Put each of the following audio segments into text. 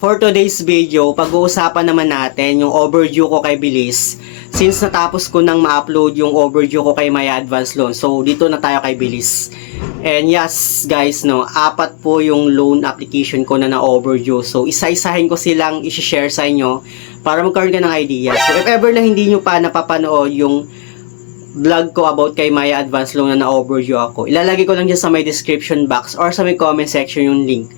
For today's video, pag-uusapan naman natin yung overdue ko kay Bilis. Since natapos ko nang ma-upload yung overdue ko kay Maya Advance Loan. So, dito na tayo kay Bilis. And yes, guys, no, 4 po yung loan application ko na na-overdue. So, isa-isahin ko silang isi-share sa inyo para magkaroon ka ng idea. So, if ever na hindi nyo pa napapanood yung vlog ko about kay Maya Advance Loan na na-overdue ako, ilalagay ko lang dyan sa may description box or sa may comment section yung link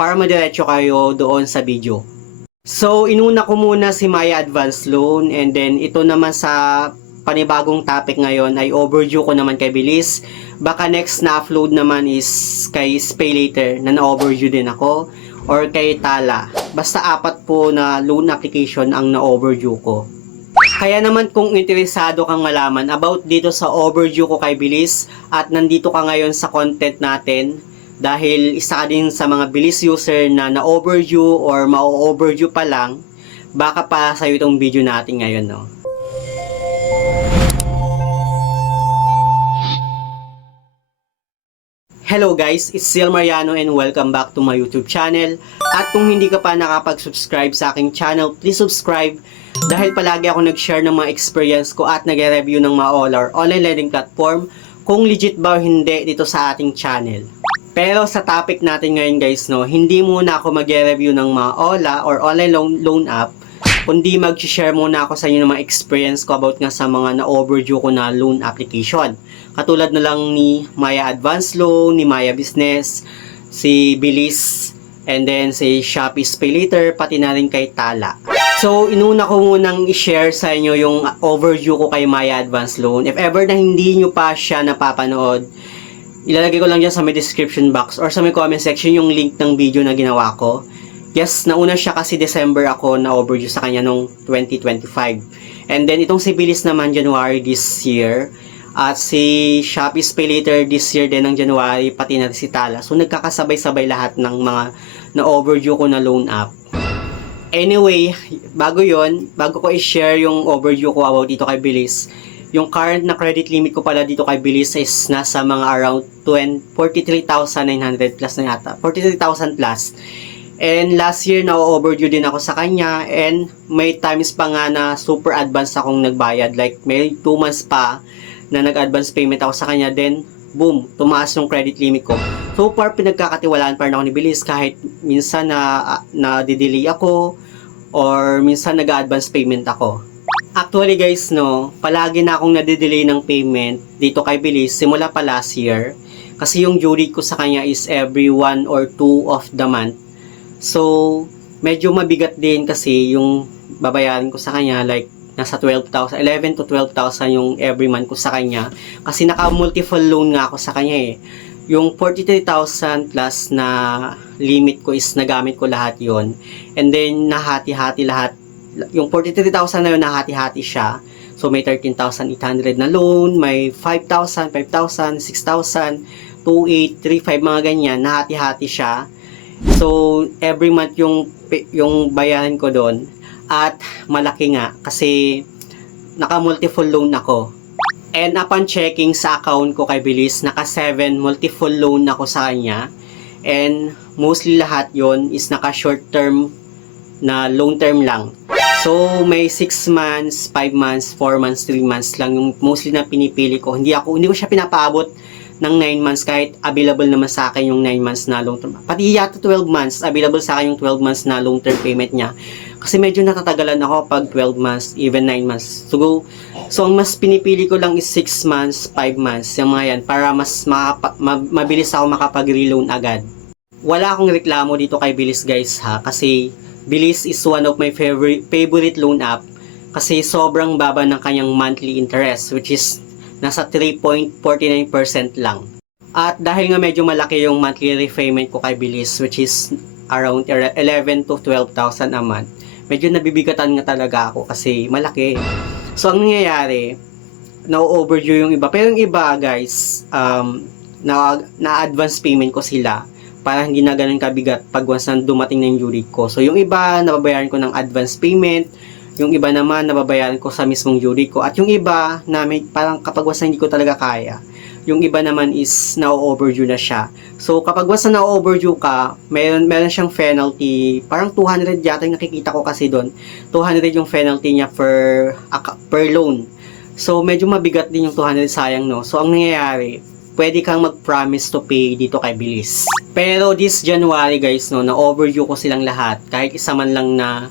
para madiretso kayo doon sa video. So, inuna ko muna si Maya Advance Loan and then ito naman sa panibagong topic ngayon ay overdue ko naman kay Bilis. Baka next na upload naman is kay SpayLater na na-overdue din ako or kay Tala. Basta 4 po na loan application ang na-overdue ko. Kaya naman kung interesado kang malaman about dito sa overdue ko kay Bilis at nandito ka ngayon sa content natin dahil isa ka din sa mga Bilis user na na-overdue or ma-overdue pa lang, baka pa sa'yo itong video natin ngayon, no? Hello guys, it's Ciel Mariano and welcome back to my YouTube channel. At kung hindi ka pa nakapag-subscribe sa aking channel, please subscribe dahil palagi ako nag-share ng mga experience ko at nag-review ng mga online lending platform kung legit ba o hindi dito sa ating channel. Pero sa topic natin ngayon guys, no, hindi muna ako mag-review ng mga OLA or online loan app, kundi mag-share muna ako sa inyo ng mga experience ko about nga sa mga na-overdue ko na loan application. Katulad na lang ni Maya Advance Loan, ni Maya Business, si Bilis, and then si Shopee SpayLater, pati na rin kay Tala. So, inuna ko munang i-share sa inyo yung overdue ko kay Maya Advance Loan. If ever na hindi nyo pa siya napapanood, ilalagay ko lang dyan sa may description box or sa may comment section yung link ng video na ginawa ko. Yes, nauna siya kasi December ako na overdue sa kanya nung 2025. And then itong si Bilis naman January this year. At si Shopee SpayLater this year din ng January, pati na si Tala. So nagkakasabay-sabay lahat ng mga na overdue ko na loan app. Anyway, bago ko i-share yung overdue ko about dito kay Bilis, yung current na credit limit ko pala dito kay Bilis is nasa mga around 43,900 plus na yata. 43,000 plus. And last year na overdue din ako sa kanya and may times pa nga na super advance akong nagbayad. Like may 2 months pa na nag-advance payment ako sa kanya. Then boom, tumaas yung credit limit ko. So far pinagkakatiwalaan pa rin ako ni Bilis kahit minsan na didelay ako or minsan nag-advance payment ako. Actually guys, no, palagi na akong nadidelay ng payment dito kay Bilis simula pa last year. Kasi yung due date ko sa kanya is every 1 or 2 of the month. So, medyo mabigat din kasi yung babayaran ko sa kanya, like nasa 11 to 12,000 yung every month ko sa kanya. Kasi naka-multiple loan nga ako sa kanya eh. Yung 43,000 plus na limit ko is nagamit ko lahat yon. And then, nahati-hati lahat. Yung 43,000 na yun, nahati-hati siya. So, may 13,800 na loan, may 5,000, 5,000, 6,000, 2,800, 3,500, mga ganyan. Nahati-hati siya. So, every month yung bayaran ko doon. At malaki nga kasi naka-multiple loan ako. And upon checking sa account ko kay Bilis, naka-7 multiple loan ako sa kanya. And mostly lahat yon is naka-short term na long term lang. So, may 6 months, 5 months, 4 months, 3 months lang yung mostly na pinipili ko. Hindi ko siya pinapaabot ng 9 months kahit available naman sa akin yung 9 months na long term. Pati yata 12 months, available sa akin yung 12 months na long term payment niya. Kasi medyo natatagalan ako pag 12 months, even 9 months. So ang mas pinipili ko lang is 6 months, 5 months, yung mga yan, para mas mabilis ako makapag-reloan agad. Wala akong reklamo dito kay Bilis guys ha, kasi Bilis is one of my favorite loan app kasi sobrang baba ng kanyang monthly interest which is nasa 3.49% lang. At dahil nga medyo malaki yung monthly repayment ko kay Bilis which is around 11 to 12,000 a month, medyo nabibigatan nga talaga ako kasi malaki. So ang nangyayari, na-overdue yung iba. Pero yung iba guys, na-advance payment ko sila para hindi na ganun kabigat pag once na dumating na yung due date ko. So yung iba, nababayaran ko ng advance payment. Yung iba naman, nababayaran ko sa mismong due date ko. At yung iba, na may, parang kapag once na hindi ko talaga kaya, yung iba naman is na-overdue na siya. So, kapag once na na-overdue ka, meron siyang penalty, parang 200 yata yung nakikita ko kasi doon. 200 yung penalty niya per loan. So, medyo mabigat din yung 200, sayang, no? So, ang nangyayari, pwede kang mag-promise to pay dito kay Bilis. Pero this January, guys, no, na-overdue ko silang lahat. Kahit isa man lang na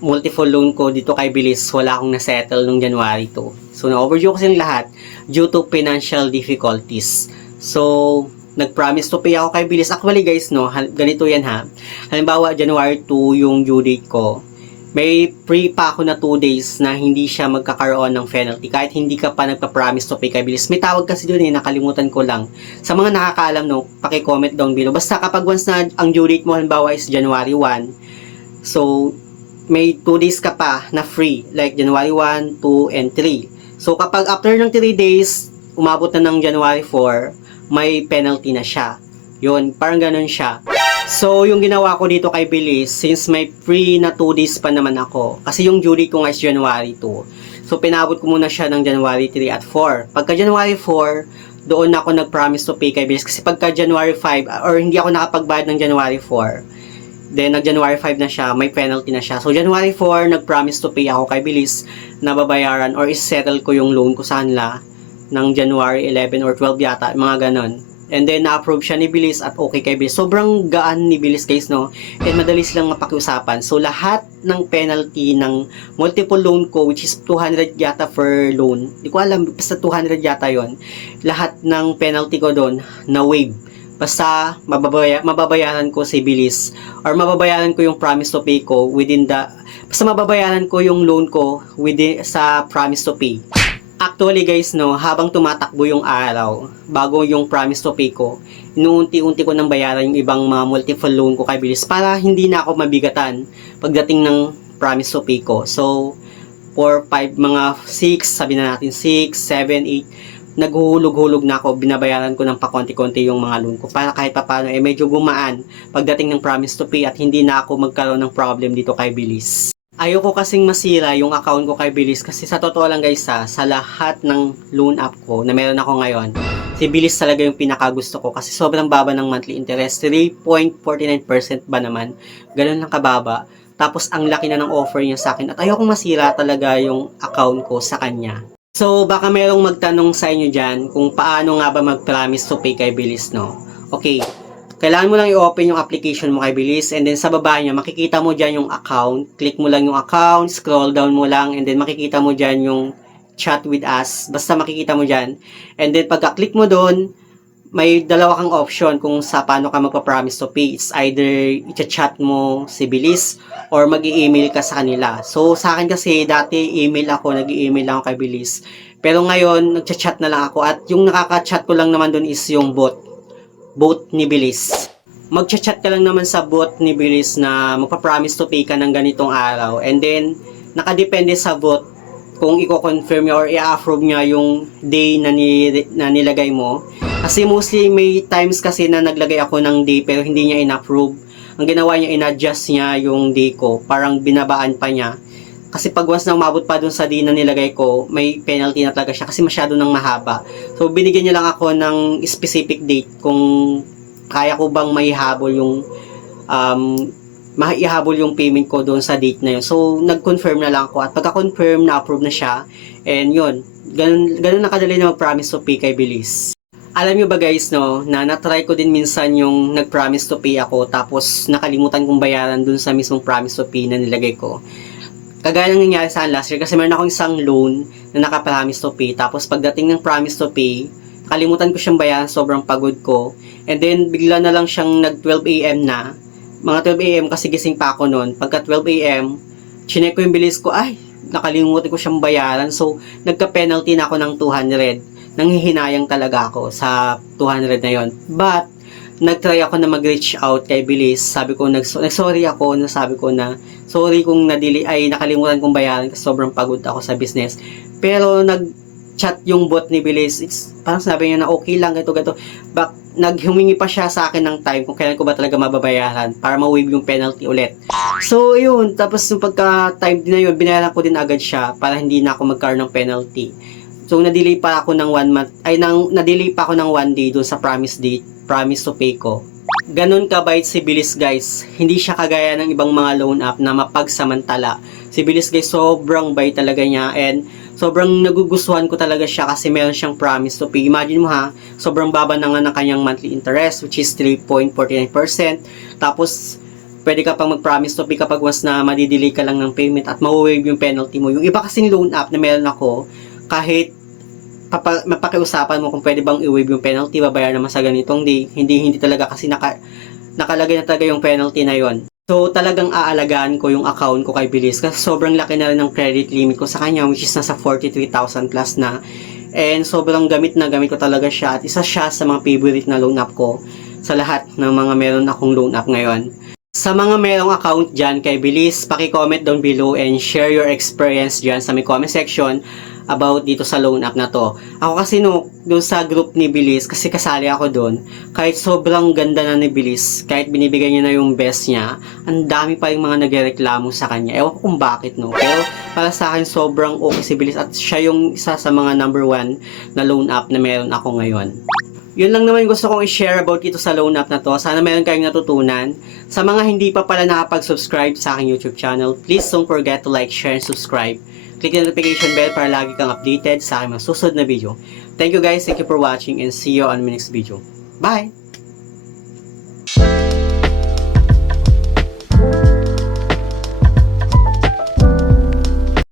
multiple loan ko dito kay Bilis, wala akong na-settle nung January 2. So, na-overdue ko silang lahat due to financial difficulties. So, nag-promise to pay ako kay Bilis. Actually, guys, no, ganito yan ha. Halimbawa, January 2 yung due date ko. May free pa ako na 2 days na hindi siya magkakaroon ng penalty kahit hindi ka pa nagpa-promise to pay kay Bilis. May tawag kasi doon nakalimutan ko lang. Sa mga nakakaalam, no, paki-comment down below. Basta kapag once na ang due date mo halimbawa is January 1, so may 2 days ka pa na free, like January 1, 2, and 3. So kapag after ng 3 days, umabot na ng January 4, may penalty na siya. Yun, parang ganun siya. So, yung ginawa ko dito kay Bilis, since may free na 2 days pa naman ako, kasi yung due date ko nga is January 2. So, pinabot ko muna siya ng January 3 at 4. Pagka January 4, doon ako nag-promise to pay kay Bilis. Kasi pagka January 5, or hindi ako nakapagbayad ng January 4, then nag-January 5 na siya, may penalty na siya. So, January 4, nag-promise to pay ako kay Bilis na babayaran or is-settle ko yung loan ko sa kanila ng January 11 or 12 yata, mga ganon. And then, na-approve siya ni Bilis at okay kay Bilis. Sobrang gaan ni Bilis, guys, no? And madali silang mapakiusapan. So, lahat ng penalty ng multiple loan ko, which is 200 yata per loan. Hindi ko alam, basta 200 yata yon. Lahat ng penalty ko doon, na-waive. Basta, mababayaran ko si Bilis. Or mababayaran ko yung promise to pay ko basta mababayaran ko yung loan ko sa promise to pay. Actually, guys, no, habang tumatakbo yung araw, bago yung promise to pay ko, inuunti-unti ko nang bayaran yung ibang mga multiple loan ko kay Bilis para hindi na ako mabigatan pagdating ng promise to pay ko. So, 4, 5, mga 6, sabi na natin 6, 7, 8, naghuhulog-hulog na ako, binabayaran ko ng pakonti-konti yung mga loan ko para kahit paano medyo gumaan pagdating ng promise to pay at hindi na ako magkaroon ng problem dito kay Bilis. Ayoko kasing masira yung account ko kay Bilis kasi sa totoo lang, guys, sa lahat ng loan app ko na meron ako ngayon, si Bilis talaga yung pinakagusto ko kasi sobrang baba ng monthly interest, 3.49% ba naman, ganun lang kababa. Tapos ang laki na ng offer niya sa akin at ayoko masira talaga yung account ko sa kanya. So baka merong magtanong sa inyo dyan kung paano nga ba mag-promise to pay kay Bilis, no? Okay. Kailangan mo lang i-open yung application mo kay Bilis and then sa baba niya, makikita mo dyan yung account. Click mo lang yung account, scroll down mo lang and then makikita mo dyan yung chat with us. Basta makikita mo dyan. And then pagka-click mo doon, may dalawa kang option kung sa paano ka magpa-promise to pay. It's either i-chat mo si Bilis or mag-i-email ka sa kanila. So sa akin kasi dati nag-i-email ako kay Bilis. Pero ngayon, nag-chat na lang ako at yung nakaka-chat ko lang naman doon is yung bot ni Bilis. Magchat-chat ka lang naman sa bot ni Bilis na magpa-promise to pay ka ng ganitong araw and then nakadepende sa bot kung i-confirm niya or i-approve niya yung day na nilagay mo. Kasi mostly may times kasi na naglagay ako ng day pero hindi niya in-approve. Ang ginawa niya, in-adjust niya yung day ko. Parang binabaan pa niya. Kasi pag once na umabot pa dun sa day na nilagay ko, may penalty na talaga siya kasi masyado nang mahaba. So, binigyan niya lang ako ng specific date kung kaya ko bang maihabol yung payment ko doon sa date na yun. So, nag-confirm na lang ako at pagka-confirm, na-approve na siya. And yun, ganun na kadali na mag-promise to pay kay Bilis. Alam nyo ba, guys, no, na na-try ko din minsan yung nag-promise to pay ako tapos nakalimutan kong bayaran dun sa mismong promise to pay na nilagay ko. Kagaya ng nangyari sa last year kasi meron akong isang loan na naka-promise to pay tapos pagdating ng promise to pay, kalimutan ko siyang bayaran, sobrang pagod ko. And then bigla na lang siyang nag 12 AM na. Mga 12 AM kasi gising pa ako noon. Pagka 12 AM, chinek ko yung bilis ko, ay, nakalimutan ko siyang bayaran. So, nagka-penalty na ako ng 200. Nanghihinayang talaga ako sa 200 na yon. But, nagtry ako na mag-reach out kay Bilis. Sabi ko, nag-sorry ako, sabi ko na, sorry kung nakalimutan kong bayaran kasi sobrang pagod ako sa business. Pero, nag-chat yung bot ni Bilis. Parang sabi niya na okay lang, gato. Naghumingi pa siya sa akin ng time kung kailan ko ba talaga mababayaran para ma-waive yung penalty ulit. So, yun. Tapos, yung pagka-time din na yun, binayaran ko din agad siya para hindi na ako magkaroon ng penalty. So, na-delay pa ako ng 1 month, na-delay pa ako ng 1 day doon sa promise date, promise to pay ko. Ganon kabait si Bilis guys. Hindi siya kagaya ng ibang mga loan app na mapagsamantala. Si Bilis guys, sobrang bait talaga niya, and sobrang nagugustuhan ko talaga siya kasi meron siyang promise to pay. Imagine mo ha, sobrang baba na nga ng kanyang monthly interest, which is 3.49%. Tapos, pwede ka pang mag-promise to pay kapag once na madidelay ka lang ng payment at ma-waive yung penalty mo. Yung iba kasing loan app na meron ako, kahit mapakiusapan mo kung pwede bang i-waive yung penalty, babayar naman sa ganitong day, hindi talaga kasi nakalagay na talaga yung penalty na yon. So, talagang aalagaan ko yung account ko kay Bilis kasi sobrang laki na rin ng credit limit ko sa kanya, which is nasa 43,000 plus na. And sobrang gamit na gamit ko talaga siya at isa siya sa mga favorite na loan app ko sa lahat ng mga meron akong loan app ngayon. Sa mga merong account dyan kay Bilis, paki-comment down below and share your experience dyan sa may comment section about dito sa loan app na to. Ako kasi doon sa group ni Bilis, kasi kasali ako doon, kahit sobrang ganda na ni Bilis, kahit binibigay niya na yung best niya, ang dami pa yung mga nagreklamo sa kanya. Ewan ko kung bakit, no? Pero para sa akin, sobrang okay si Bilis at siya yung isa sa mga number 1 na loan app na meron ako ngayon. Yun lang naman gusto kong i-share about dito sa loan app na to. Sana meron kayong natutunan. Sa mga hindi pa pala nakapag-subscribe sa aking YouTube channel, please don't forget to like, share, and subscribe. Click the notification bell para lagi kang updated sa aking mga susunod na video. Thank you guys, thank you for watching, and see you on my next video. Bye!